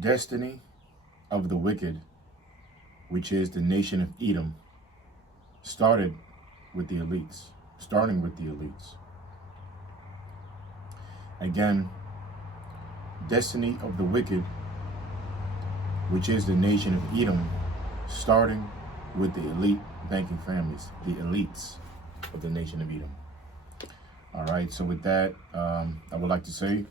Destiny of the wicked, which is the nation of Edom, starting with the elites. Again, destiny of the wicked, which is the nation of Edom, starting with the elite banking families, the elites of the nation of Edom. All right, so with that, I would like to say,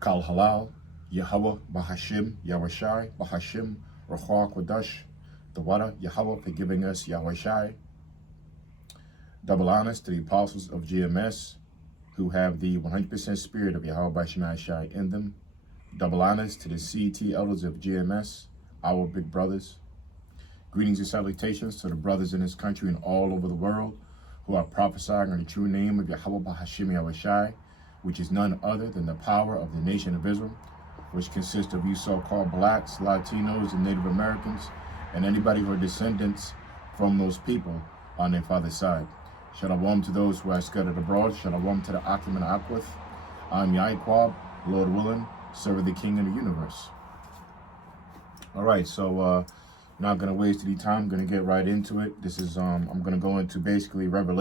Kal Halal, Yahweh Bahashim, Yahushai, Bahashim, Rachah Kodash, the Wada, Yahweh for giving us Yahushai. Double honors to the apostles of GMS who have the 100% spirit of Yahweh Bashimai in them. Double honors to the CT elders of GMS, our big brothers. Greetings and salutations to the brothers in this country and all over the world who are prophesying in the true name of Yahweh Bahashim Yahushai, which is none other than the power of the nation of Israel, which consists of you so-called blacks, Latinos, and Native Americans, and anybody who are descendants from those people on their father's side. Shalom to those who are scattered abroad. Shalom to the Akim and Aquith. I'm Yahiquab, Lord willing, serve the King of the universe. All right, so not going to waste any time. I'm going to get right into it. This is I'm going to go into basically Job,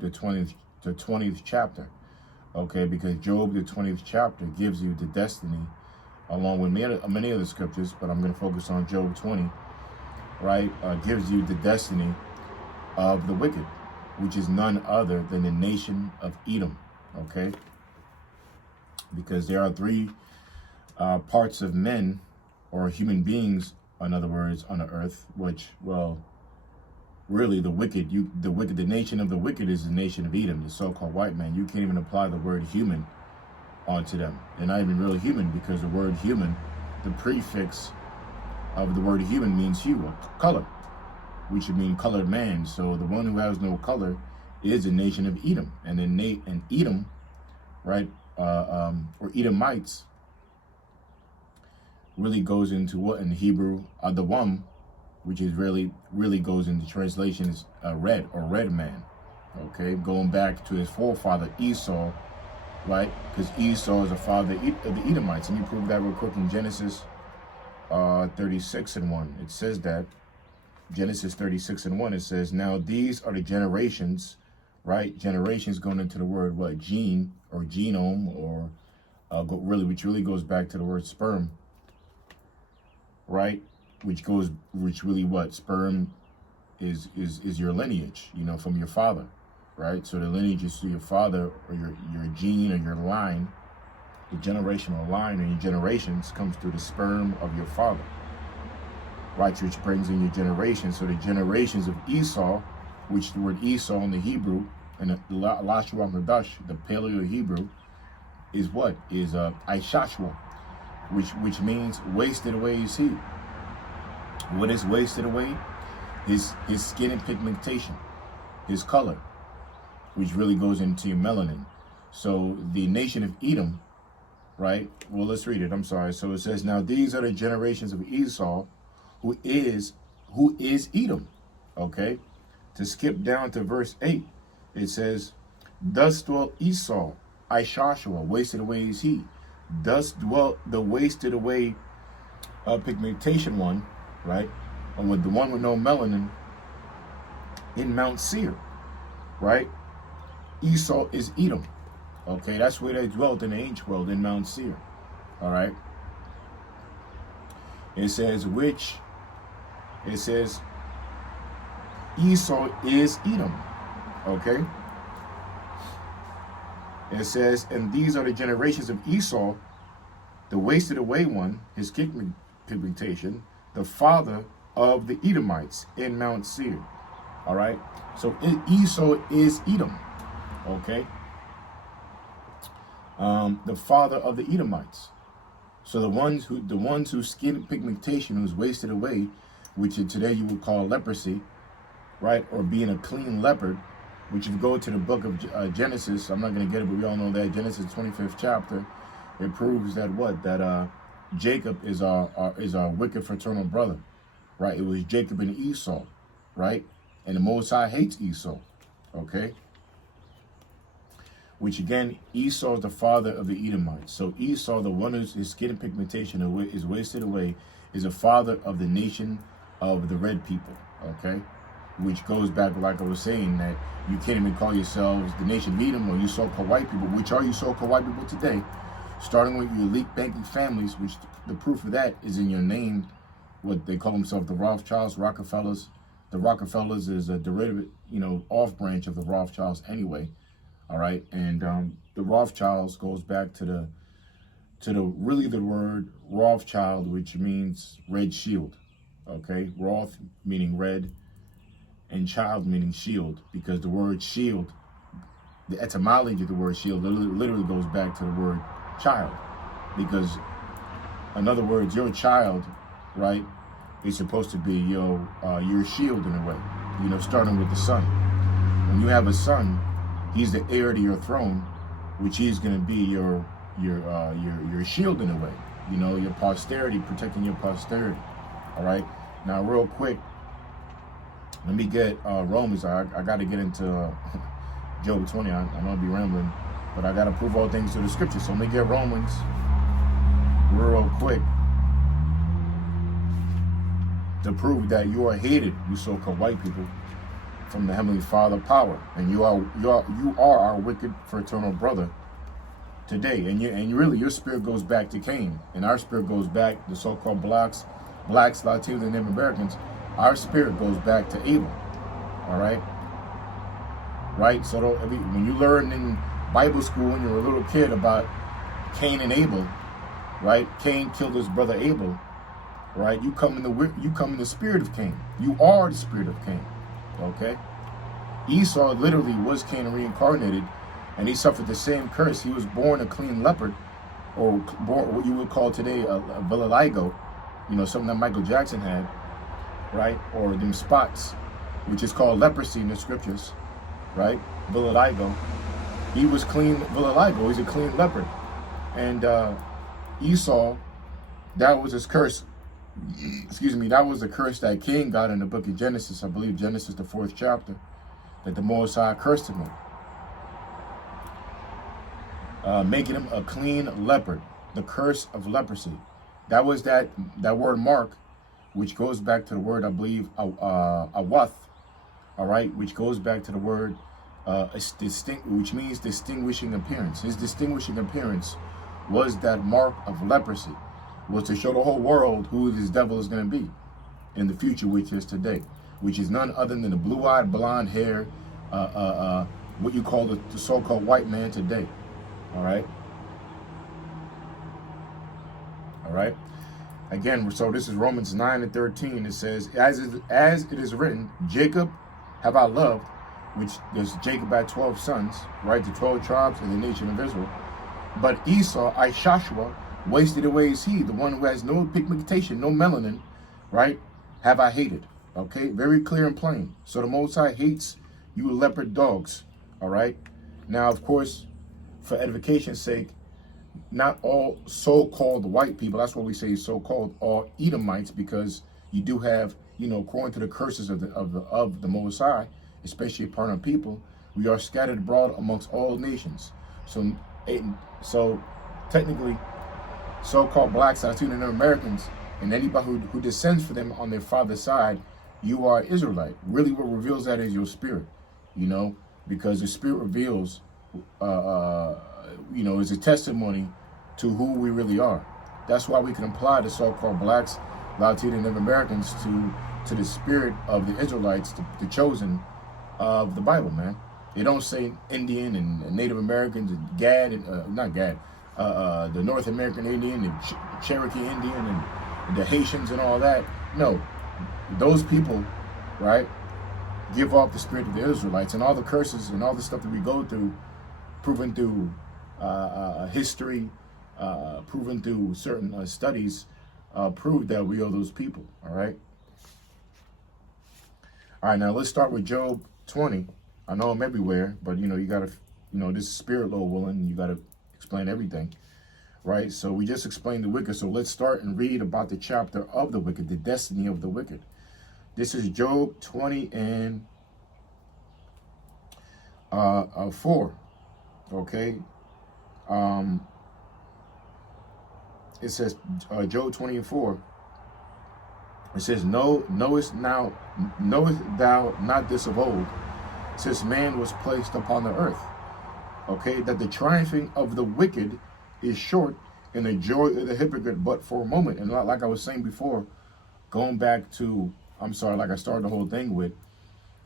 the 20th chapter. Okay, because Job, the 20th chapter, gives you the destiny, along with many other scriptures, but I'm going to focus on Job 20, right? Gives you the destiny of the wicked, which is none other than the nation of Edom, okay? Because there are three parts of men, or human beings, in other words, on the earth, which, well, really the nation of the wicked is the nation of Edom, the so-called white man. You can't even apply the word human onto them. They're not even really human, because the word human, the prefix of the word human means hue, color, which would mean colored man. So the one who has no color is the nation of Edom. And then Edom, right, or Edomites, really goes into what in Hebrew, Adawam, which is really goes into translation is red man. Okay, going back to his forefather Esau, right? Because Esau is the father of the Edomites. Let me prove that real quick in Genesis 36:1. It says that. Genesis 36:1, it says, now these are the generations, right? Generations going into the word, what, gene or genome, or which really goes back to the word sperm, right? Which really what? Sperm is your lineage, from your father, right? So the lineage is to your father, or your gene, or your line, the generational line, or your generations comes through the sperm of your father. Right, which brings in your generations. So the generations of Esau, which the word Esau in the Hebrew, and the Lashua Madash, the Paleo-Hebrew, is what? Is Aishashua, which means wasted away is he. What is wasted away? His skin and pigmentation, his color, which really goes into your melanin. So the nation of Edom, right? Well, let's read it. I'm sorry. So it says, now these are the generations of Esau, who is Edom, okay? To skip down to verse 8, it says, thus dwelt Esau, Aishashua, wasted away is he. Thus dwelt the wasted away pigmentation one, right? And with the one with no melanin in Mount Seir, right? Esau is Edom, okay? That's where they dwelt in the ancient world, in Mount Seir, all right? It says, Esau is Edom, okay? It says, and these are the generations of Esau, the wasted away one, his pigmentation, the father of the Edomites in Mount Seir, all right? So Esau is Edom, okay? The father of the Edomites. So the ones whose skin pigmentation was wasted away, which today you would call leprosy, right? Or being a clean leopard, which if you go to the book of Genesis, I'm not going to get it, but we all know that Genesis 25th chapter, it proves that what? That Jacob is our wicked fraternal brother, right? It was Jacob and Esau, right? And the Most High hates Esau, okay? which again, Esau is the father of the Edomites. So Esau, the one whose his skin pigmentation is wasted away, is a father of the nation of the red people, okay? Which goes back, like I was saying, that you can't even call yourselves the nation of Edom or you so-called white people, which are you so-called white people today, starting with your elite banking families, which the proof of that is in your name, what they call themselves, the Rothschilds, Rockefellers. The Rockefellers is a derivative, off branch of the Rothschilds anyway. All right, and the Rothschilds goes back to the really the word Rothschild, which means red shield. Okay, Roth meaning red, and child meaning shield, because the word shield, the etymology of the word shield, literally goes back to the word child, because in other words, your child, right, is supposed to be your shield in a way. Starting with the son. When you have a son, he's the heir to your throne, which is going to be your shield in a way. Your posterity, protecting your posterity. All right. Now, real quick, let me get Romans. I got to get into Job 20. I know I'll be rambling, but I got to prove all things to the scripture. So let me get Romans real quick to prove that you are hated, you so-called white people, from the Heavenly Father power, and you are our wicked fraternal brother today, and really your spirit goes back to Cain, and our spirit goes back, the so-called blacks, Latinos, and Native Americans. Our spirit goes back to Abel. All right. So when you learn in Bible school when you're a little kid about Cain and Abel, right? Cain killed his brother Abel, right? You come in the spirit of Cain. You are the spirit of Cain. Okay, Esau literally was Cain reincarnated, and he suffered the same curse. He was born a clean leopard, or born what you would call today a vitiligo, something that Michael Jackson had, right? Or them spots, which is called leprosy in the scriptures, right? Vitiligo. He was clean vitiligo. He's a clean leopard, and Esau, that was his curse. Excuse me, that was the curse that Cain got in the book of Genesis. I believe Genesis, the 4th chapter, that the Most High cursed him with, making him a clean leopard, the curse of leprosy. That was that word mark, which goes back to the word, I believe, awath, all right, which goes back to the word which means distinguishing appearance. His distinguishing appearance was that mark of leprosy, was to show the whole world who this devil is going to be in the future, which is today, which is none other than the blue-eyed, blonde hair, what you call the so-called white man today. All right. Again, so this is Romans 9:13. It says, as it is written, Jacob have I loved, which there's Jacob had 12 sons, right, the 12 tribes of the nation of Israel. But Esau, Joshua, wasted away is he, the one who has no pigmentation, no melanin, right, have I hated. Okay, very clear and plain. So the Most High hates you leopard dogs. All right. Now, of course, for edification's sake, not all so-called white people, that's what we say so-called, all Edomites, because you do have, according to the curses of the Most High, especially upon our people, we are scattered abroad amongst all nations. So technically, so-called blacks, Latinos, and Americans, and anybody who descends from them on their father's side, you are Israelite. Really, what reveals that is your spirit, because the spirit reveals, is a testimony to who we really are. That's why we can apply the so-called blacks, Latinos, and Native Americans to the spirit of the Israelites, the chosen of the Bible, man. They don't say Indian and Native Americans and Gad, not Gad, the North American Indian, the Cherokee Indian, and the Haitians and all that. No, those people, right, give off the spirit of the Israelites, and all the curses and all the stuff that we go through, proven through history, proven through certain studies, prove that we are those people. All right. All right. Now let's start with Job 20. I know I'm everywhere, but you gotta, this is spirit, Lord willing, you gotta explain everything, right? So we just explained the wicked. So let's start and read about the chapter of the wicked, the destiny of the wicked. This is Job 20 and 4. Okay. It says, Job 20:4. It says, knowest thou not this of old, since man was placed upon the earth? Okay, that the triumphing of the wicked is short, and the joy of the hypocrite but for a moment. And like I was saying before, going back to, I'm sorry, like I started the whole thing with,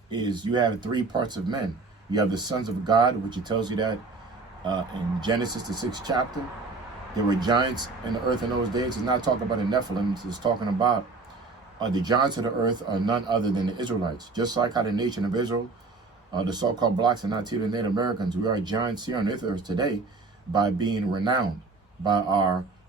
is you have three parts of men. You have the sons of God, which it tells you that in Genesis, the 6th chapter. There were giants in the earth in those days. It's not talking about the Nephilim. It's talking about the giants of the earth are none other than the Israelites. Just like how the nation of Israel, the so-called blacks and not even Native Americans, we are giants here on earth today by being renowned, by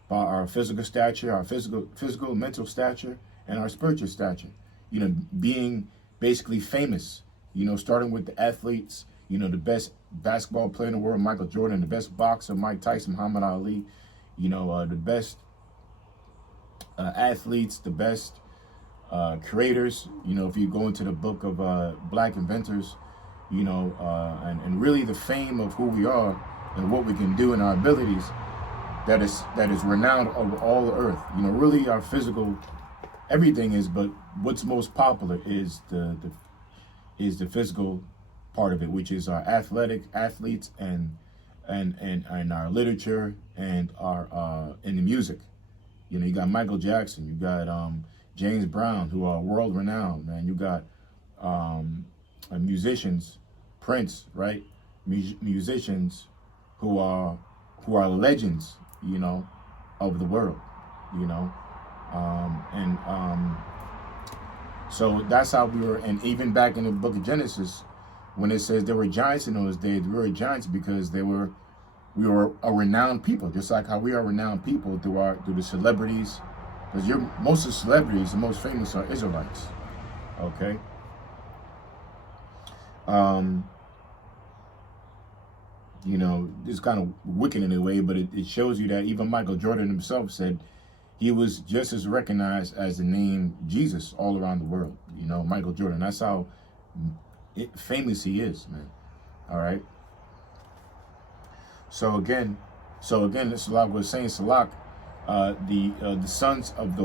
our physical stature, our physical, mental stature, and our spiritual stature. You know, being basically famous. You know, starting with the athletes. You know, the best basketball player in the world, Michael Jordan, the best boxer, Mike Tyson, Muhammad Ali. You know, the best athletes, the best creators. You know, if you go into the book of Black inventors, you know, and really the fame of who we are and what we can do and our abilities, that is renowned over all the earth. You know, really our physical, everything is, but what's most popular is the physical part of it, which is our athletes and our literature and our in the music. You know, you got Michael Jackson, you got James Brown, who are world renowned, man. You got musicians, Prince, right? Musicians who are legends, you know, of the world, you know, so that's how we were. And even back in the book of Genesis, when it says there were giants in those days, we were giants because we were a renowned people, just like how we are renowned people through the celebrities. Because most of the celebrities, the most famous are Israelites. Okay. You know, it's kind of wicked in a way, but it shows you that even Michael Jordan himself said he was just as recognized as the name Jesus all around the world. You know, Michael Jordan. That's how famous he is, man. All right. So again, this Salak was saying, Salak, the sons of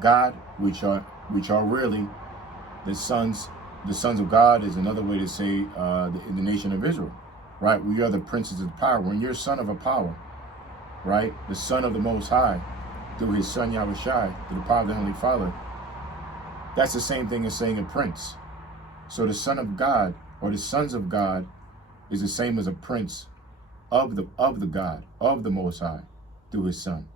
God, which are really the sons of God, is another way to say the nation of Israel, right? We are the princes of power. When you're son of a power, right, the son of the Most High, through his son Yahushai, through the power of the Heavenly Father, that's the same thing as saying a prince. So the son of God or the sons of God is the same as a prince of the God, of the Most High, through his son,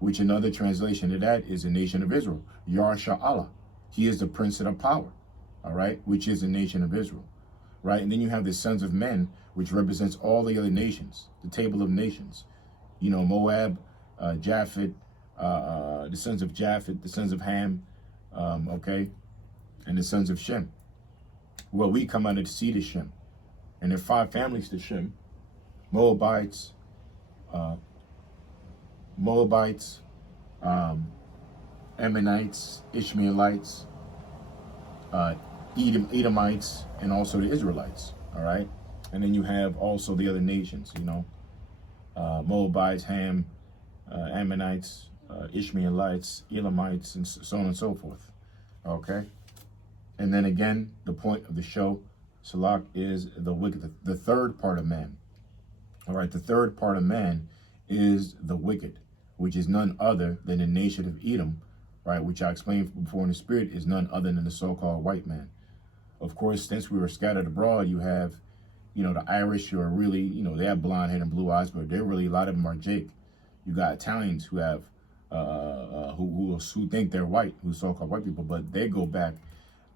which another translation of that is the nation of Israel. Yarsha Allah. He is the prince of the power, all right, which is the nation of Israel, right? And then you have the sons of men, which represents all the other nations, the table of nations. You know, Moab, Japhet, the sons of Japhet, the sons of Ham, okay, and the sons of Shem. Well, we come out of the seed of Shem. And there are 5 families to Shem: Moabites, Ammonites, Ishmaelites, Edomites, and also the Israelites, all right? And then you have also the other nations, you know, Moabites, Ham, Ammonites, Ishmaelites, Elamites, and so on and so forth, okay? And then again, the point of the show, Salak, is the wicked, the third part of man. All right, the third part of man is the wicked, which is none other than the nation of Edom, right, which I explained before in the spirit is none other than the so-called white man. Of course, since we were scattered abroad, you have, you know, the Irish who are really, you know, they have blonde hair and blue eyes, but they're really, a lot of them are Jake. You got Italians who have, who think they're white, who so-called white people, but they go back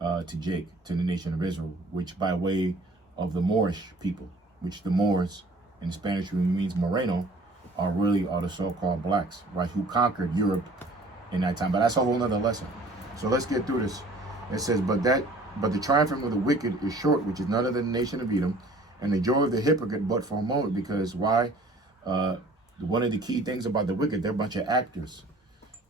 to Jake, to the nation of Israel, which by way of the Moorish people, which the Moors in Spanish means Moreno, are the so-called blacks, right, who conquered Europe in that time. But that's a whole nother lesson. So let's get through this. It says, but the triumphing of the wicked is short, which is none other than the nation of Edom, and the joy of the hypocrite but for a moment. Because why? One of the key things about the wicked, they're a bunch of actors,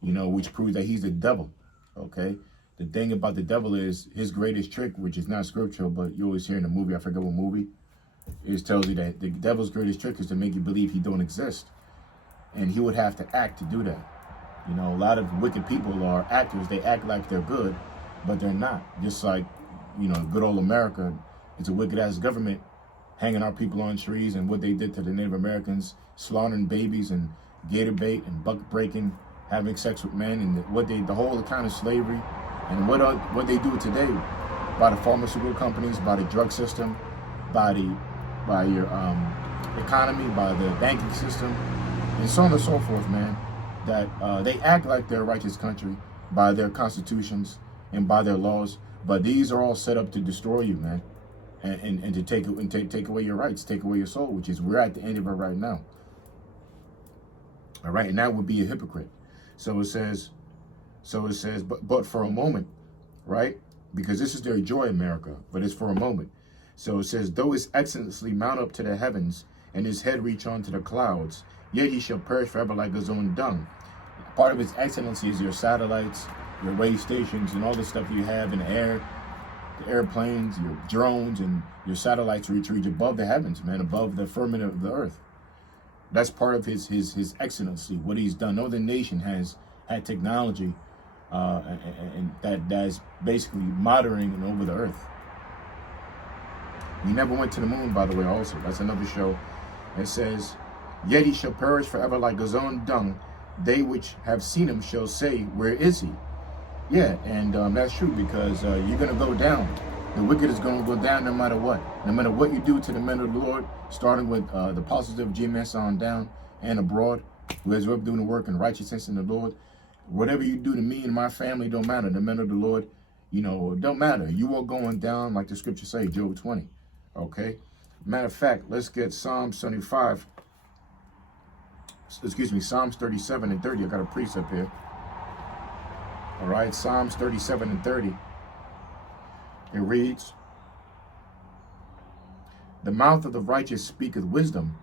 you know, which proves that he's the devil, okay? The thing about the devil is his greatest trick, which is not scriptural, but you always hear in the movie, I forget what movie, It tells you that the devil's greatest trick is to make you believe he don't exist. And he would have to act to do that. You know, a lot of wicked people are actors. They act like they're good, but they're not. Just like, you know, good old America, it's a wicked-ass government hanging our people on trees, and what they did to the Native Americans, slaughtering babies and gator bait and buck breaking, having sex with men, and the whole kind of slavery, and what they do today by the pharmaceutical companies, by the drug system, by your economy, by the banking system, and so on and so forth, man. That they act like they're a righteous country by their constitutions and by their laws, but these are all set up to destroy you, man, and to take away your rights, take away your soul, which is we're at the end of it right now. All right, and that would be a hypocrite. So it says, but for a moment, right? Because this is their joy, America, but it's for a moment. So it says, though his excellency mount up to the heavens, and his head reach on to the clouds, yet he shall perish forever like his own dung. Part of his excellency is your satellites, your radio stations, and all the stuff you have in the air, the airplanes, your drones, and your satellites reach above the heavens, man, above the firmament of the earth. That's part of his excellency, what he's done. No other nation has had technology and that's basically moderating over the earth. He never went to the moon, by the way, also. That's another show. It says, yet he shall perish forever like his own dung. They which have seen him shall say, where is he? Yeah, and that's true, because you're going to go down. The wicked is going to go down no matter what. No matter what you do to the men of the Lord, starting with the apostles of GMS on down and abroad, who is up doing the work in righteousness in the Lord. Whatever you do to me and my family don't matter. The men of the Lord, you know, don't matter. You are going down, like the scriptures say, Job 20. Okay? Matter of fact, let's get Psalms 75. Excuse me, Psalms 37 and 30. I got a precept here. All right, Psalms 37 and 30. It reads, the mouth of the righteous speaketh wisdom,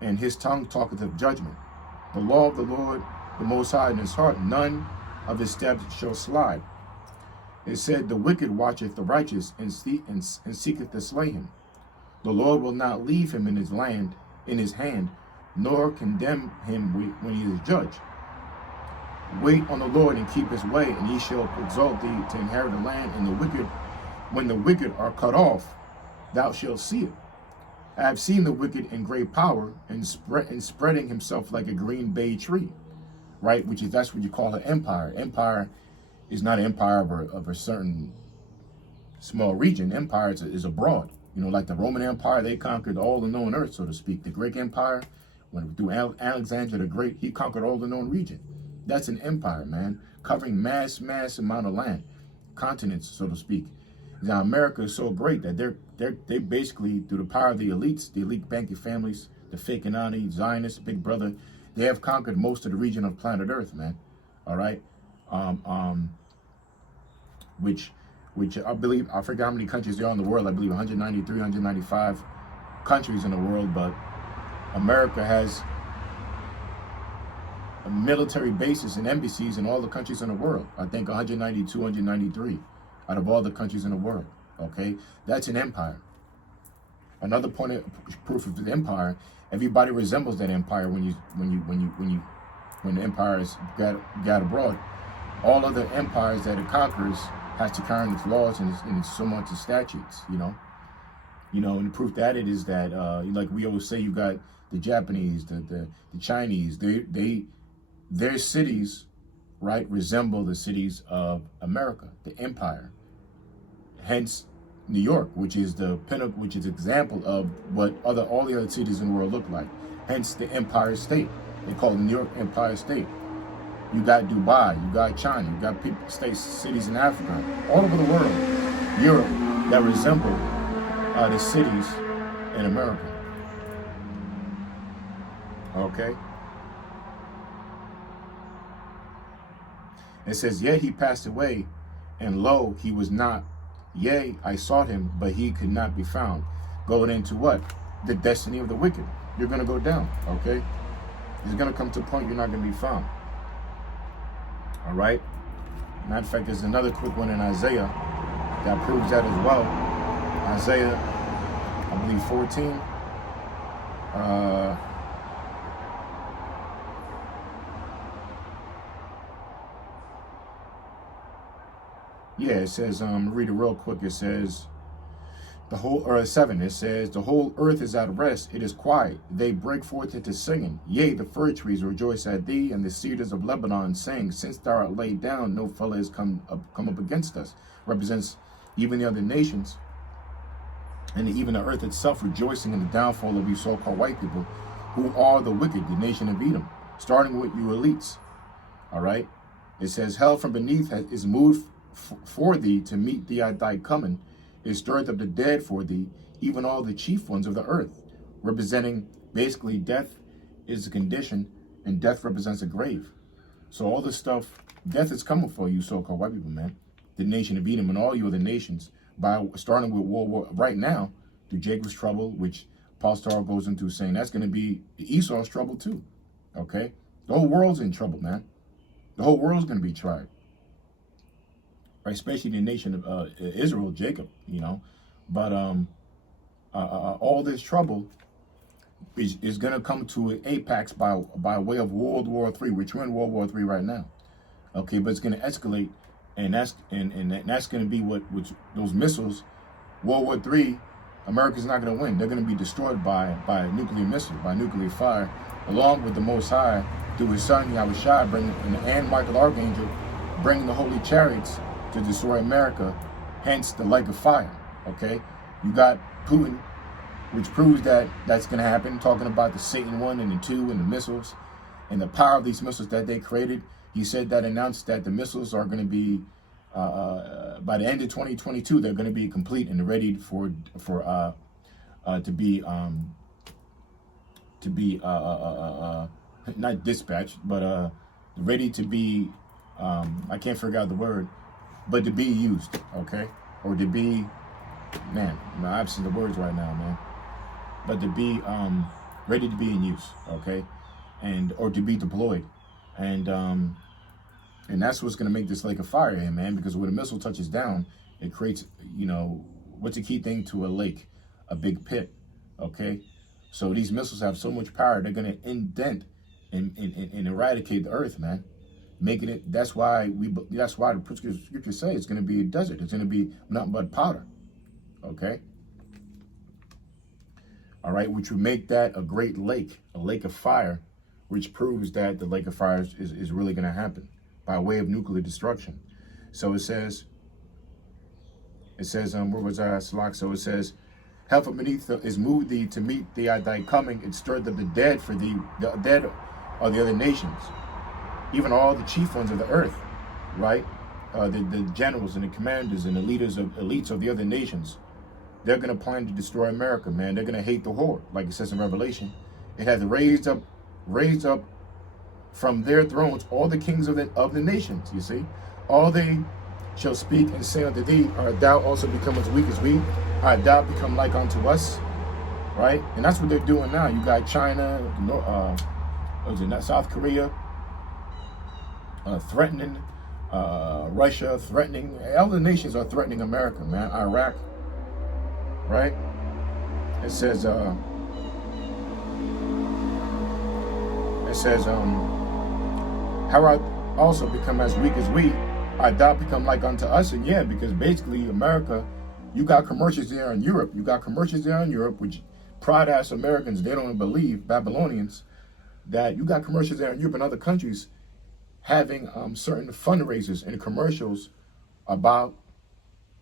and his tongue talketh of judgment. The law of the Lord, the Most High, in his heart, none of his steps shall slide. It said, the wicked watcheth the righteous, and seeketh to slay him. The Lord will not leave him in his hand, nor condemn him when he is judged. Wait on the Lord and keep his way, and he shall exalt thee to inherit the land. And when the wicked are cut off, thou shalt see it. I have seen the wicked in great power, and spreading himself like a green bay tree, right? That's what you call an empire. Empire is not an empire of a certain small region. Empire is abroad. You know, like the Roman Empire, they conquered all the known earth, so to speak. The Greek Empire, through Alexander the Great, he conquered all the known region. That's an empire, man, covering mass amount of land, continents, so to speak. Now, America is so great that they basically, through the power of the elites, the elite banking families, the fake Anani, Zionists, Big Brother, they have conquered most of the region of planet Earth, man. All right, which I believe, I forget how many countries there are in the world. I believe 193, 195 countries in the world, but America has military bases and embassies in all the countries in the world. I think 192, 193 out of all the countries in the world. Okay, that's an empire. Another point of proof of the empire: everybody resembles that empire when the empire is got abroad. All other empires that it conquers has to carry its laws and its so much statutes. You know, and the proof that it is that like we always say, you got the Japanese, the Chinese, their cities, right, resemble the cities of America, the empire. Hence, New York, which is the pinnacle, which is example of what all the other cities in the world look like. Hence, the Empire State. They call it New York Empire State. You got Dubai, you got China, you got cities in Africa, all over the world, Europe, that resemble the cities in America. Okay. It says, yet he passed away, and lo, he was not. Yea, I sought him, but he could not be found. Going into what? The destiny of the wicked. You're going to go down, okay? It's going to come to a point you're not going to be found. All right? Matter of fact, there's another quick one in Isaiah that proves that as well. Isaiah I believe 14. Yeah, it says, read it real quick. It says, the whole, or 7, it says, the whole earth is at rest, it is quiet. They break forth into singing. Yea, the fir trees rejoice at thee, and the cedars of Lebanon sing. Since thou art laid down, no fellow has come up against us. Represents even the other nations, and even the earth itself rejoicing in the downfall of you so-called white people, who are the wicked, the nation of Edom, starting with you elites. All right? It says, hell from beneath is moved for thee to meet thee at thy coming. It stirred up the dead for thee, even all the chief ones of the earth. Representing, basically, death is a condition, and death represents a grave. So all this stuff, death is coming for you so-called white people, man. The nation of Edom and all you other nations, by starting with World War, right now, through Jacob's trouble, which Paul Starr goes into saying that's going to be Esau's trouble too, okay? The whole world's in trouble, man. The whole world's going to be tried. Right, especially the nation of Israel, Jacob, you know. But all this trouble is going to come to an apex by way of World War III, which we're in World War III right now. Okay, but it's going to escalate, and that's going to be which those missiles, World War III, America's not going to win. They're going to be destroyed by a nuclear missile, by nuclear fire, along with the Most High through His Son Yahushua, and Michael Archangel, bringing the holy chariots to destroy America, hence the lake of fire, okay? You got Putin, which proves that that's going to happen, talking about the Satan 1 and the 2 and the missiles and the power of these missiles that they created. He said that, announced that the missiles are going to be, by the end of 2022, they're going to be complete and ready to be not dispatched, but ready to be, I can't figure out the word, but to be used, okay? Or to be, man, I'm absent of words right now, man. But to be ready to be in use, okay? Or to be deployed. And that's what's gonna make this lake of fire here, man, because when a missile touches down, it creates, you know, what's the key thing to a lake? A big pit, okay? So these missiles have so much power, they're gonna indent and eradicate the earth, man. Making it, that's why the scriptures say it's going to be a desert. It's going to be nothing but powder. Okay? All right, which would make that a great lake, a lake of fire, which proves that the lake of fire is really going to happen by way of nuclear destruction. So it says, where was I, Salak? So it says, hell from beneath is moved thee to meet thee at thy coming. It stirred up the dead for thee, the dead of the other nations, even all the chief ones of the earth, right? The generals and the commanders and the elites of the other nations. They're going to plan to destroy America, man. They're going to hate the whore, like it says in Revelation. It has raised up from their thrones all the kings of the nations, you see. All they shall speak and say unto thee, art thou also become as weak as we? Art thou become like unto us? Right? And that's what they're doing now. You got China, South Korea, threatening, Russia threatening, all the nations are threatening America, man. Iraq, right? It says, how art also become as weak as we, art thou become like unto us? And yeah, because basically America, you got commercials there in Europe. You got commercials there in Europe, which pride-ass Americans, they don't believe, Babylonians, that you got commercials there in Europe and other countries having certain fundraisers and commercials about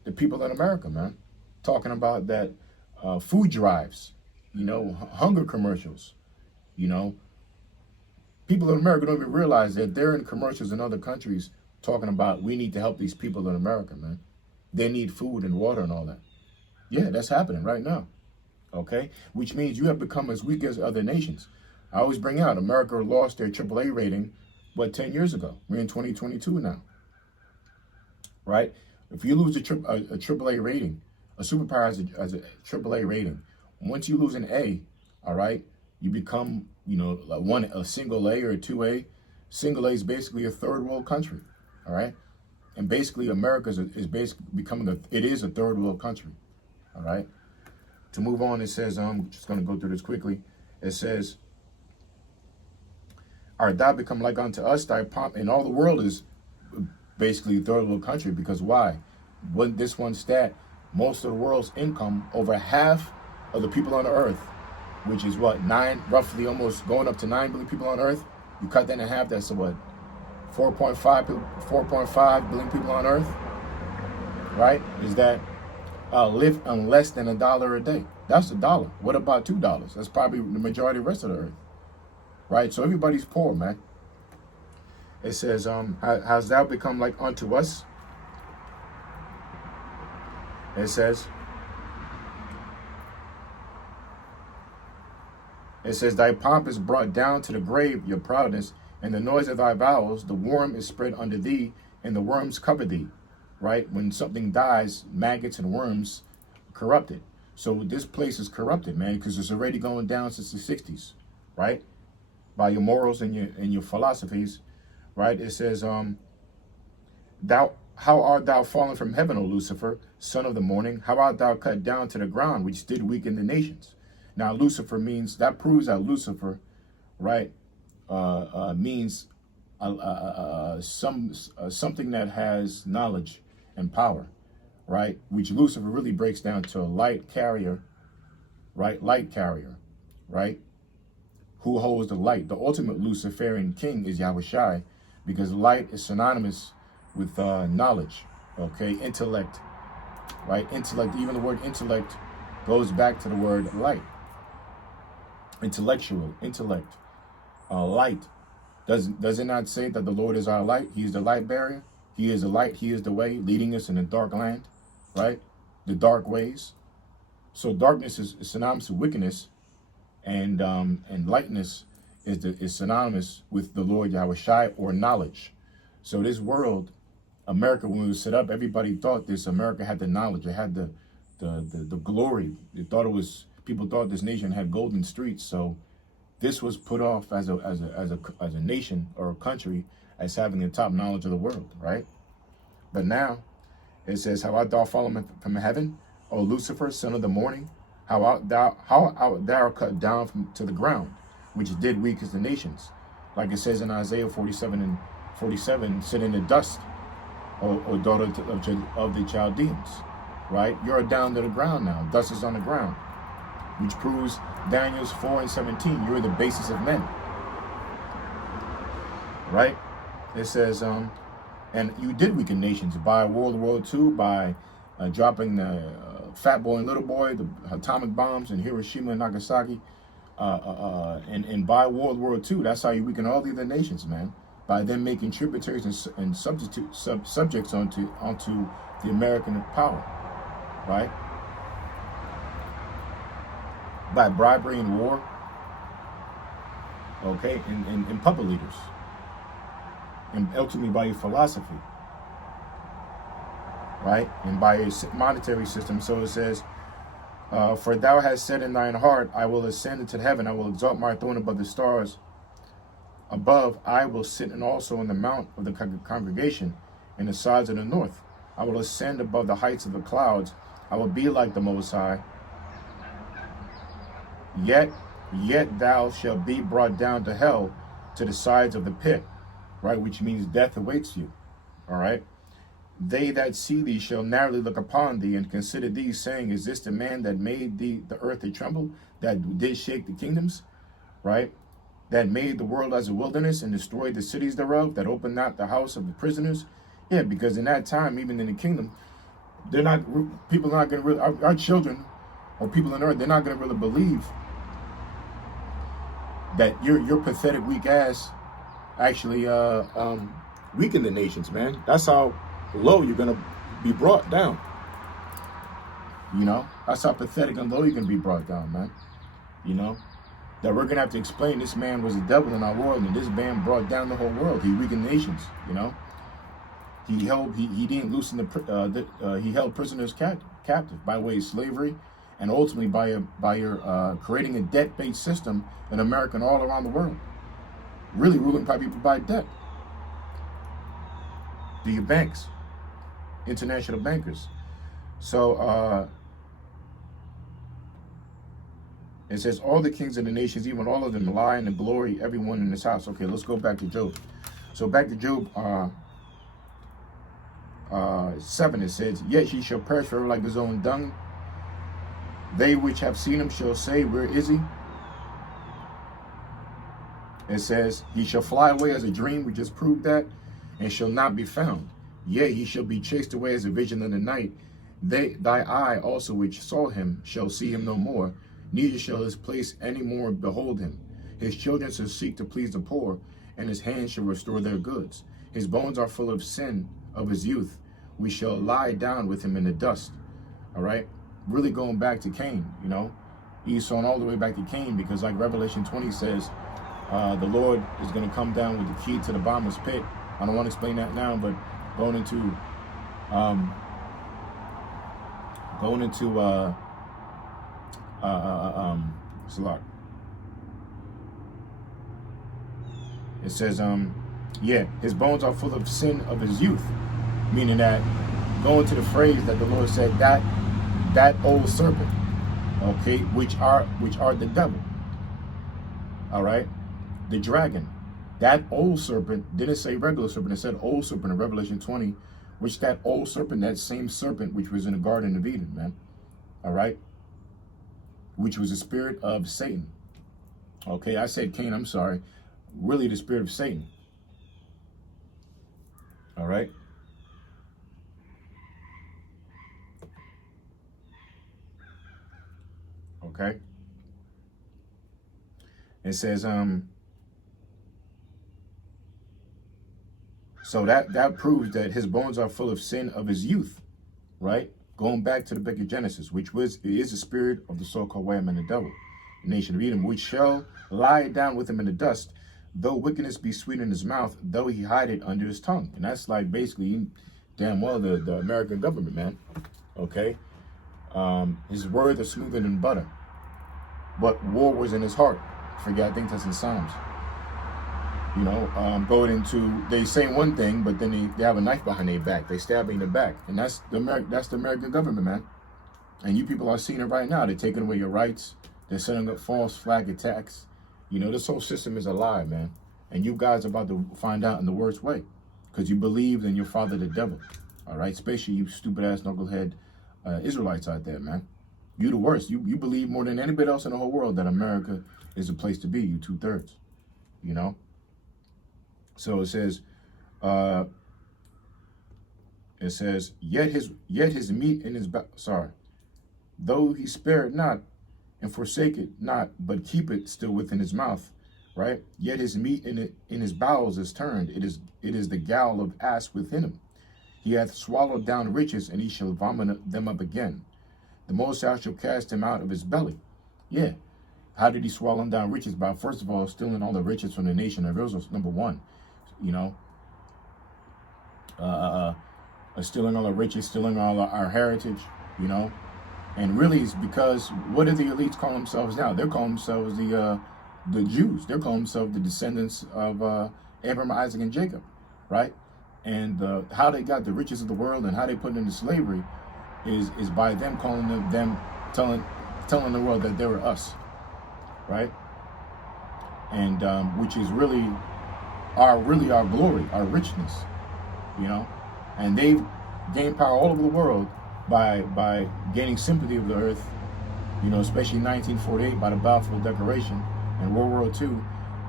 the people in America, man. Talking about that food drives, you know, hunger commercials, you know. People in America don't even realize that they're in commercials in other countries talking about we need to help these people in America, man. They need food and water and all that. Yeah, that's happening right now, okay? Which means you have become as weak as other nations. I always bring out America lost their AAA rating, 10 years ago? We're in 2022 now, right? If you lose a AAA rating, a superpower has a AAA rating. Once you lose an A, all right, you become, you know, like a single A or a 2A. Single A is basically a third world country, all right? And basically America is basically becoming it is a third world country, all right? To move on, it says, I'm just going to go through this quickly. It says, art thou become like unto us, thy pomp, and all the world is basically third world country, because why? When this one stat, most of the world's income, over half of the people on the earth, which is what, roughly almost going up to 9 billion people on earth, you cut that in half, that's what, 4.5 billion people on earth, right? Is that live on less than $1 a day. That's $1. What about $2? That's probably the majority of the rest of the earth, right? So everybody's poor, man. It says, hast thou become like unto us? It says, thy pomp is brought down to the grave, your proudness, and the noise of thy bowels, the worm is spread under thee, and the worms cover thee. Right? When something dies, maggots and worms corrupt it. So this place is corrupted, man, because it's already going down since the 60s, right? By your morals and your philosophies, right? It says, how art thou fallen from heaven, O Lucifer, son of the morning? How art thou cut down to the ground, which did weaken the nations? Now, Lucifer means, that proves that Lucifer, right, means something that has knowledge and power, right? Which Lucifer really breaks down to a light carrier, right? Light carrier, right? Who holds the light. The ultimate Luciferian king is Yahushai, because light is synonymous with knowledge, okay? Intellect, right? Intellect, even the word intellect goes back to the word light. Intellectual, intellect, light. Does it not say that the Lord is our light? He is the light bearer. He is the light. He is the way, leading us in the dark land, right? The dark ways. So darkness is synonymous with wickedness, and lightness is synonymous with the Lord Yahushai, or knowledge. So this world, America, when it was set up, everybody thought this America had the knowledge. It had the glory. People thought this nation had golden streets. So this was put off as a nation or a country as having the top knowledge of the world, right? But now it says, how art thou fallen from heaven, O Lucifer, son of the morning? How art thou cut down to the ground, which did weaken the nations? Like it says in Isaiah 47:47, sit in the dust, O daughter of the Chaldeans, right? You're down to the ground now. Dust is on the ground, which proves Daniel's 4:17. You're the basis of men, right? It says, and you did weaken nations by World War II, by dropping the Fat Boy and Little Boy, the atomic bombs in Hiroshima and Nagasaki, and by World War II. That's how you weaken all the other nations, man. By them making tributaries and subjects onto the American power, right? By bribery and war, okay, and puppet leaders, and ultimately by your philosophy, right, and by your monetary system. So it says, for thou hast said in thine heart, I will ascend into heaven, I will exalt my throne above the stars. Above, I will sit and also in the mount of the congregation in the sides of the north. I will ascend above the heights of the clouds. I will be like the Most High. Yet thou shalt be brought down to hell, to the sides of the pit, right? Which means death awaits you, all right? They that see thee shall narrowly look upon thee and consider thee, saying, is this the man that made the earth to tremble, that did shake the kingdoms, right? That made the world as a wilderness and destroyed the cities thereof, that opened not the house of the prisoners? Yeah, because in that time, even in the kingdom, people are not going to really, our children or people on earth, they're not going to really believe that your pathetic, weak ass actually weaken the nations, man. That's how low you're going to be brought down. You know, that's how pathetic and low you're going to be brought down, man. You know, that we're going to have to explain this man was the devil in our world, and this man brought down the whole world. He weakened nations, you know. He didn't loosen he held prisoners captive by way of slavery, and ultimately by creating a debt-based system in America and all around the world. Really ruling people by debt. The banks, international bankers. So It says, all the kings of the nations, even all of them, lie in the glory, everyone in his house. Okay, let's go back to Job. So back to Job 7, it says, yet he shall perish forever like his own dung. They which have seen him shall say, where is he? It says, he shall fly away as a dream. We just proved that. And shall not be found. Yea, he shall be chased away as a vision in the night. Thy eye also which saw him shall see him no more. Neither shall his place any more behold him. His children shall seek to please the poor, and his hands shall restore their goods. His bones are full of sin of his youth. We shall lie down with him in the dust. All right? Really going back to Cain, you know. Esau and all the way back to Cain, because like Revelation 20 says, the Lord is going to come down with the key to the bottomless pit. I don't want to explain that now, but going into Salah. It says, yeah, his bones are full of sin of his youth, meaning that going to the phrase that the Lord said, that old serpent, okay, which are the devil, all right, the dragon. That old serpent didn't say regular serpent, it said old serpent in Revelation 20, which that old serpent, that same serpent which was in the Garden of Eden, man, all right, which was the spirit of Satan. Okay, I said Cain, I'm sorry, really the spirit of Satan. All right. Okay. It says, so that proves that his bones are full of sin of his youth, right? Going back to the book of Genesis, which is the spirit of the so-called white man, the devil, the nation of Edom, which shall lie down with him in the dust, though wickedness be sweet in his mouth, though he hide it under his tongue. And that's like basically damn well the American government, man. Okay. His words are smoother than butter, but war was in his heart. Forget, I think that's in Psalms. You know, going into, they say one thing, but then they have a knife behind their back. They stab me in the back. And that's the American government, man. And you people are seeing it right now. They're taking away your rights. They're setting up false flag attacks. You know, this whole system is a lie, man. And you guys are about to find out in the worst way. Because you believed in your father, the devil. All right? Especially you stupid-ass knucklehead Israelites out there, man. You the worst. You believe more than anybody else in the whole world that America is a place to be. You 2/3. You know? So it says, yet his meat in his though he spare it not, and forsake it not, but keep it still within his mouth, right? Yet his meat in his bowels is turned. It is the gall of ass within him. He hath swallowed down riches, and he shall vomit them up again. The Most High shall cast him out of his belly. Yeah. How did he swallow down riches? By, first of all, stealing all the riches from the nation of Israel, number one. You know, stealing all the riches, stealing all our heritage, you know. And really it's because, what do the elites call themselves now? They're calling themselves the Jews. They're calling themselves the descendants of Abraham, Isaac, and Jacob, right? And how they got the riches of the world and how they put them into slavery is by them calling them telling the world that they were us, right? And which is really our glory, our richness, you know. And they've gained power all over the world by gaining sympathy of the earth, you know, especially in 1948 by the Balfour Declaration and World War II,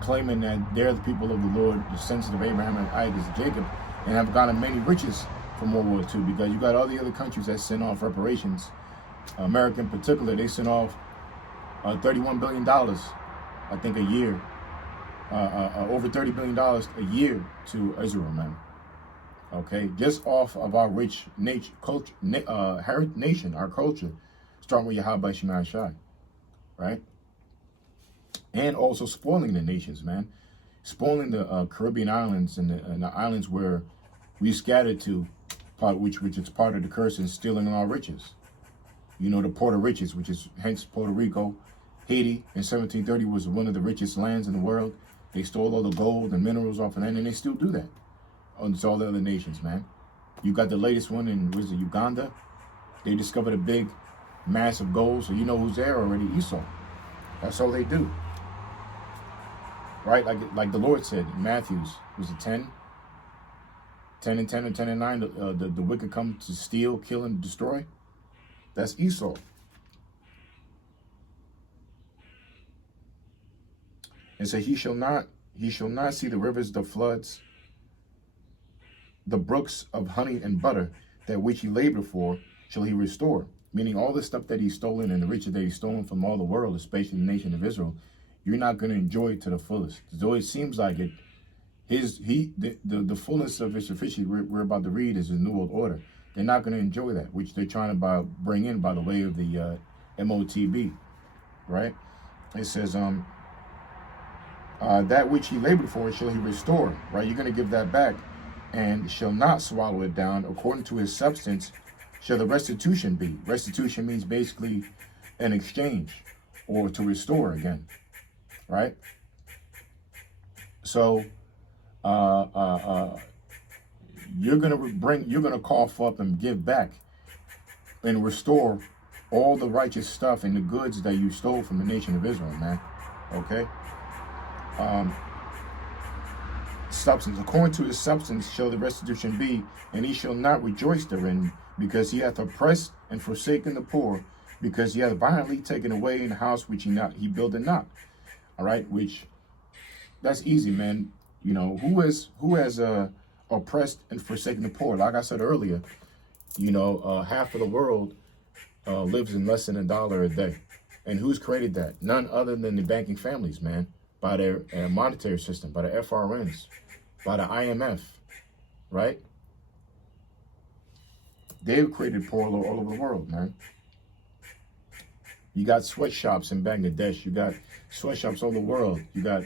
claiming that they're the people of the Lord, the descendants of Abraham and Isaac and Jacob, and have gotten many riches from World War II, because you got all the other countries that sent off reparations. America in particular, they sent off $31 billion, I think, a year. Over $30 billion a year to Israel, man. Okay, just off of our rich nation, our culture, starting with Yahweh Shemai Shai, right? And also spoiling the nations, man. Spoiling the Caribbean islands and the islands where we scattered to, which is part of the curse, and stealing our riches. You know, the port of riches, which is hence Puerto Rico. Haiti in 1730 was one of the richest lands in the world. They stole all the gold and minerals off of that, and they still do that. It's all the other nations, man. You got the latest one in, was it Uganda? They discovered a big mass of gold, so you know who's there already, Esau. That's all they do. Right? Like the Lord said in Matthews, was it 10? 10 and 10 and 10 and 9, the wicked come to steal, kill, and destroy. That's Esau. And so he shall not see the rivers, the floods, the brooks of honey and butter, that which he labored for, shall he restore. Meaning all the stuff that he's stolen and the riches that he's stolen from all the world, especially the nation of Israel, you're not going to enjoy it to the fullest. Though it seems like it, the fullness of his sufficiency we're about to read is his new world order. They're not going to enjoy that, which they're trying to bring in by the way of the MOTB, right? It says, that which he labored for shall he restore, right? You're going to give that back, and shall not swallow it down. According to his substance shall the restitution be. Restitution means basically an exchange or to restore again, right? So you're gonna cough up and give back and restore all the righteous stuff and the goods that you stole from the nation of Israel, man. Okay. Substance, according to his substance shall the restitution be, and he shall not rejoice therein, because he hath oppressed and forsaken the poor, because he hath violently taken away in the house which he builded not. All right, which that's easy, man. You know, who has oppressed and forsaken the poor? Like I said earlier, you know, half of the world lives in less than $1 a day, and who's created that? None other than the banking families, man. By their monetary system, by the FRNs, by the IMF, right? They've created poor all over the world, man. You got sweatshops in Bangladesh. You got sweatshops all over the world. You got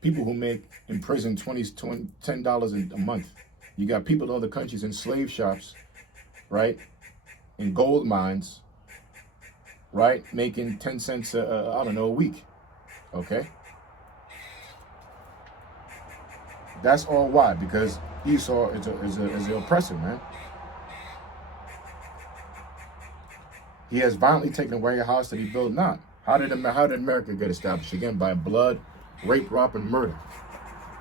people who make in prison $10 a month. You got people in other countries in slave shops, right? In gold mines, right? Making 10 cents, I don't know, a week, okay? That's all why, because Esau is an oppressor, man. He has violently taken away a house that he built not. How did America get established? Again, by blood, rape, rob, and murder.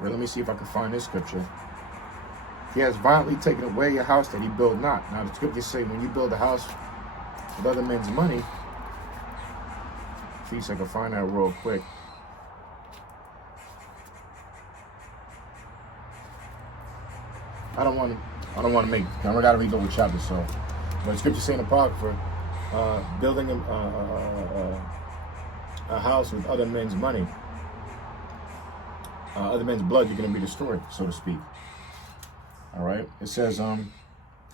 Well, let me see if I can find this scripture. He has violently taken away a house that he built not. Now, the scriptures say when you build a house with other men's money, see if I can find that real quick. I don't want to make. I got to read the whole chapter. So, but scripture saying apocrypha, building a house with other men's money, other men's blood, you're going to be destroyed, so to speak. All right. It says,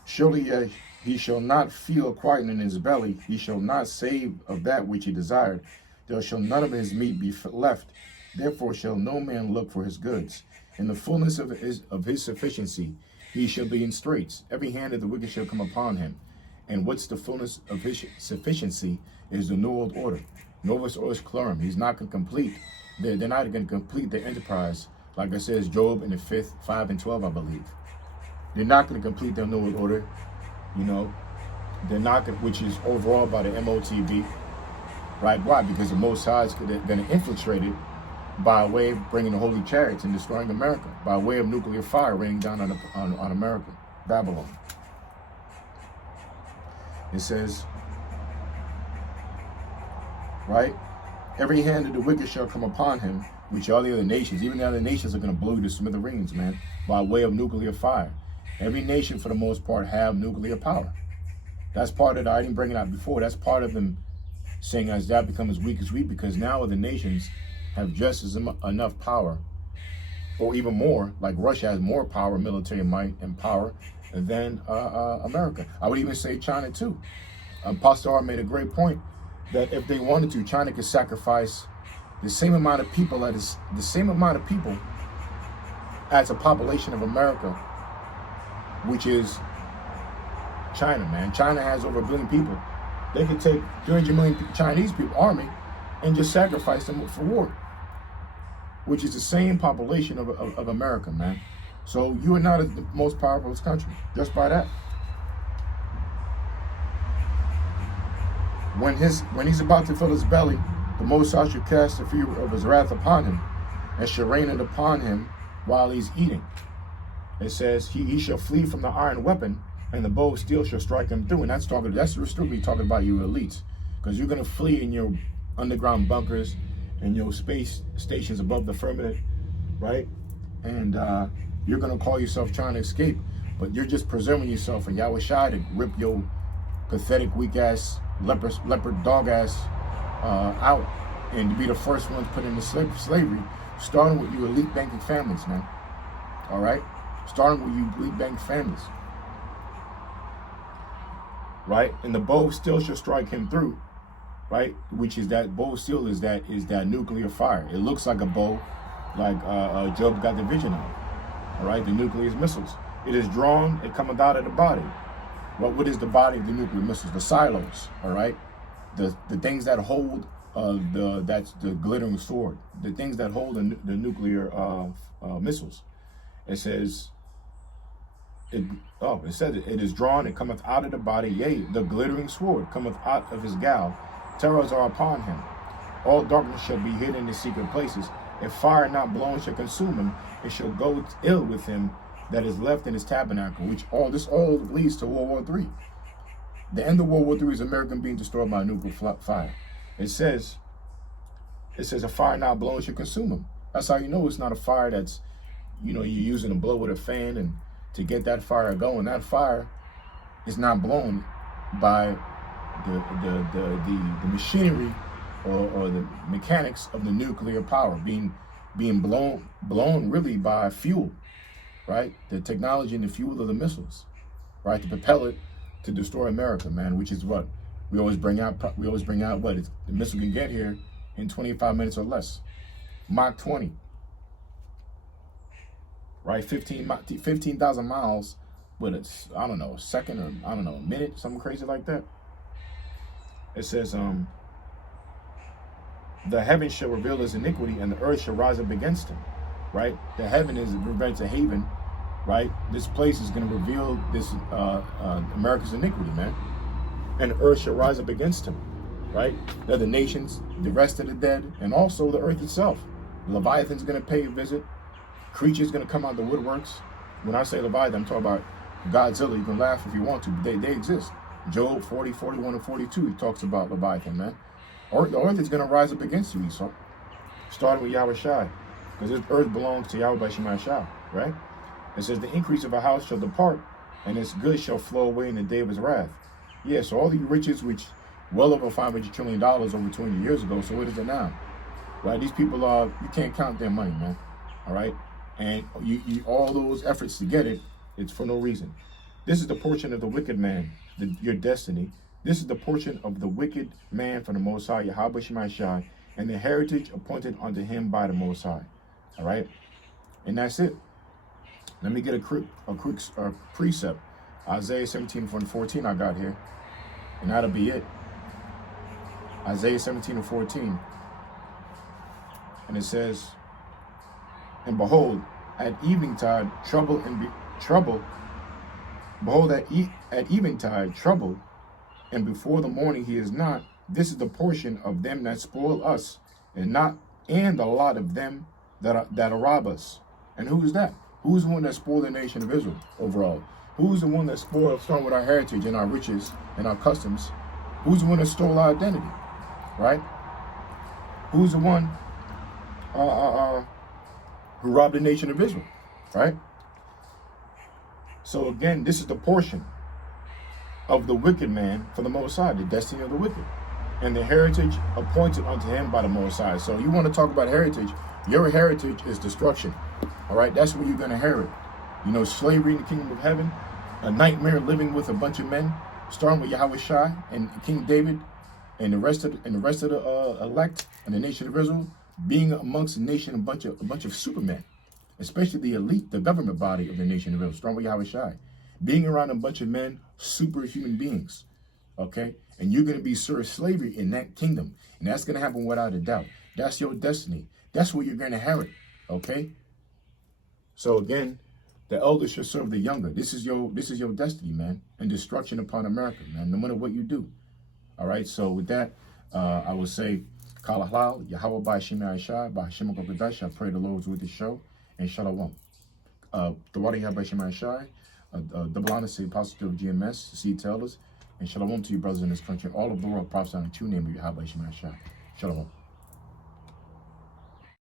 surely he shall not feel quiet in his belly. He shall not save of that which he desired. There shall none of his meat be left. Therefore shall no man look for his goods. In the fullness of his sufficiency, he shall be in straits. Every hand of the wicked shall come upon him. And what's the fullness of his sufficiency is the New World Order. Novus Ordo Clarum. He's not going to complete. They're not going to complete their enterprise. Like I said, Job in the 5th, 5 and 12, I believe. They're not going to complete their New World Order. You know, they're not going, which is overall by the MOTB. Right? Why? Because the Most High is going to infiltrate it by way of bringing the holy chariots and destroying America, by way of nuclear fire raining down on America, Babylon. It says, right? Every hand of the wicked shall come upon him, which all the other nations, even the other nations are going to blow you to smithereens, man, by way of nuclear fire. Every nation, for the most part, have nuclear power. That's part of I didn't bring it out before. That's part of them saying as that becomes weak as weak, because now other nations have just as enough power, or even more. Like Russia has more power, military might and power than America. I would even say China too. Pastor R made a great point that if they wanted to, China could sacrifice the same amount of people as a population of America, which is China, man. China has over 1 billion people. They could take 300 million Chinese people, army, and just sacrifice them for war, which is the same population of America, man. So you are not the most powerful country, just by that. When he's about to fill his belly, The Most High shall cast the fury of his wrath upon him, and shall rain it upon him while he's eating. It says, he shall flee from the iron weapon, and the bow of steel shall strike him through. And that's strictly talking about you elites, because you're going to flee in your underground bunkers and your space stations above the firmament, right? And you're going to call yourself trying to escape, but you're just preserving yourself for Yahweh Shai to rip your pathetic, weak-ass, leopard dog-ass out, and to be the first ones put into slavery, starting with you elite banking families, man. All right? Starting with you elite banking families. Right? And the bow of steel shall strike him through, right? Which is that bow of steel is that nuclear fire. It looks like a bow, like Job got the vision of. All right? The nuclear missiles. It is drawn, it cometh out of the body. What is the body of the nuclear missiles? The silos, all right? The things that hold that's the glittering sword. The things that hold the nuclear missiles. It says, it is drawn, it cometh out of the body, yea, the glittering sword cometh out of his gal. Terrors are upon him. All darkness shall be hid in his secret places. If fire not blown shall consume him, it shall go ill with him that is left in his tabernacle. Which all leads to World War III. The end of World War III is America being destroyed by nuclear fire. It says a fire not blown shall consume him. That's how you know it's not a fire that's, you're using a blow with a fan and to get that fire going. That fire is not blown by the machinery or the mechanics of the nuclear power being blown really by fuel, right? The technology and the fuel of the missiles, right? To propel it to destroy America, man, which is what we always bring out. What the missile can get here in 25 minutes or less. Mach 20, right? 15,000 miles, but it's, I don't know, a second or, I don't know, a minute, something crazy like that. It says, the heaven shall reveal his iniquity, and the earth shall rise up against him, right? The heaven represents a haven, right? This place is going to reveal this America's iniquity, man. And the earth shall rise up against him, right? The other nations, the rest of the dead, and also the earth itself. Leviathan's going to pay a visit. Creatures going to come out of the woodworks. When I say Leviathan, I'm talking about Godzilla. You can laugh if you want to, but they exist. Job 40, 41, and 42, he talks about Leviathan, man. The earth is going to rise up against you, Esau. Starting with Yahweh Shai. Because this earth belongs to Yahweh Shai, right? It says, the increase of a house shall depart, and its goods shall flow away in the day of his wrath. Yeah, so all the riches, which well over $500 trillion over 20 years ago, so what is it now? Right? These people you can't count their money, man. All right? And you all those efforts to get it, it's for no reason. This is the portion of the wicked man, your destiny. This is the portion of the wicked man from the Most High, Yahweh Shai, and the heritage appointed unto him by the Most High. All right? And that's it. Let me get a precept. Isaiah 17:14 I got here. And that'll be it. Isaiah 17:14. And it says, and behold, at eventide, behold, at eventide, trouble, and before the morning he is not. This is the portion of them that spoil us, and the lot of them that rob us. And who is that? Who's the one that spoiled the nation of Israel overall? Who's the one that spoiled, starting with our heritage and our riches and our customs? Who's the one that stole our identity, right? Who's the one who robbed the nation of Israel, right? So again, this is the portion of the wicked man for the Most High, the destiny of the wicked, and the heritage appointed unto him by the Most High. So you want to talk about heritage? Your heritage is destruction. All right, that's what you're going to inherit. Slavery in the kingdom of heaven, a nightmare living with a bunch of men, starting with Yahweh Shai and King David, and the rest of the elect and the nation of Israel, being amongst the nation a bunch of supermen, especially the elite, the government body of the nation of Israel, starting with Yahweh Shai, being around a bunch of men, superhuman beings. Okay, and you're going to be served slavery in that kingdom, and that's going to happen without a doubt. That's your destiny. That's what you're going to inherit. Okay. So again, the elder shall serve the younger. This is your destiny, man, and destruction upon America, man, no matter what you do. All right. So with that, I will say, Kala halal, Yahweh by Hashem Aishai, by Hashem Kokodash. I pray the Lord was with the show, and Shalom. The water Yahweh by Hashem Aishai, double honor to the apostle of GMS, the seed tellers, and Shalom to you brothers in this country, all of the world, prophesy in the true name of Yahweh by Hashem Aishai. Shalom.